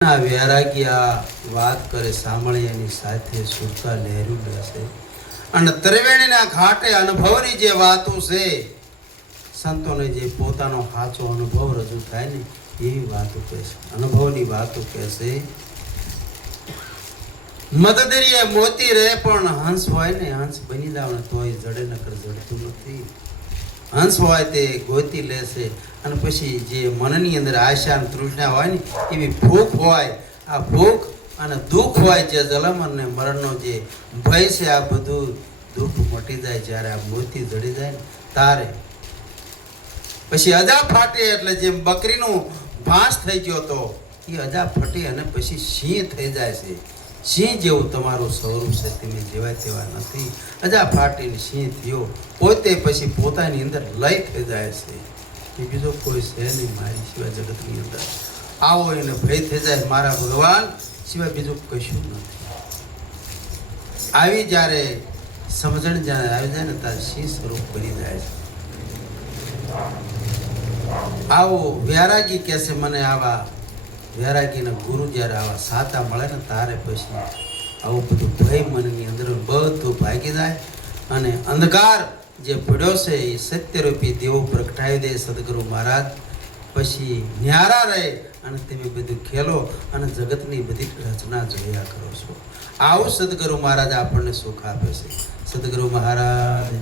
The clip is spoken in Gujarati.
વૈરાગ્ય વાત કરે સાંભળ્યાની સાથે સુરતા લહેરું લેશે અને ત્રિવેણીના ઘાટે અનુભવની જે વાતો છે સંતોને જે પોતાનો સાચો અનુભવ રજૂ થાય ને એવી વાતો કહેશે, અનુભવની વાતો કહેશે. મદદરીએ મોતી રહે પણ હંસ હોય ને હંસ બની જાવ ને તોય જડે નકર જડતું નથી. હંસ હોય તે ગોતી લેશે અને પછી જે મનની અંદર આશા અને તૃષ્ણા હોય ને એવી ભૂખ હોય, આ ભૂખ અને દુઃખ હોય, જે જન્મ અને મરણનો જે ભય છે, આ બધું દુઃખ મટી જાય જ્યારે આ મોતી જડી જાય ને તારે. પછી અજા ફાટે એટલે જેમ બકરીનું ભાસ થઈ ગયો તો એ અજા ફટે અને પછી સિંહ થઈ જાય છે. સિંહ જેવું તમારું સ્વરૂપ છે, તમે જેવા તેવા નથી. અજા ફાટીને સિંહ થયો, પોતે પછી પોતાની અંદર લય થઈ જાય છે કે બીજો કોઈ છે નહીં મારી સિવાય જગતની અંદર. આવો એને ભય થઈ જાય મારા ભગવાન સિવાય બીજું કશું નથી. આવી જ્યારે સમજણ જ્યારે આવી જાય ને ત્યારે સિંહ સ્વરૂપ બની જાય છે. આવો વૈરાગી કહેશે મને, આવા વૈરાગીના ગુરુ જ્યારે આવા સાતા મળે ને તારે પછી આવું બધું ભય મનની અંદર બધું ભાગી જાય અને અંધકાર જે પડ્યો છે એ સત્યરૂપી દેવો પ્રગટાવી દે સદગુરુ મહારાજ. પછી ન્યારા રહે અને તમે બધું ખેલો અને જગતની બધી રચના જોયા કરો છો. આવું સદગુરુ મહારાજ આપણને સુખ આપે છે. સદગુરુ મહારાજ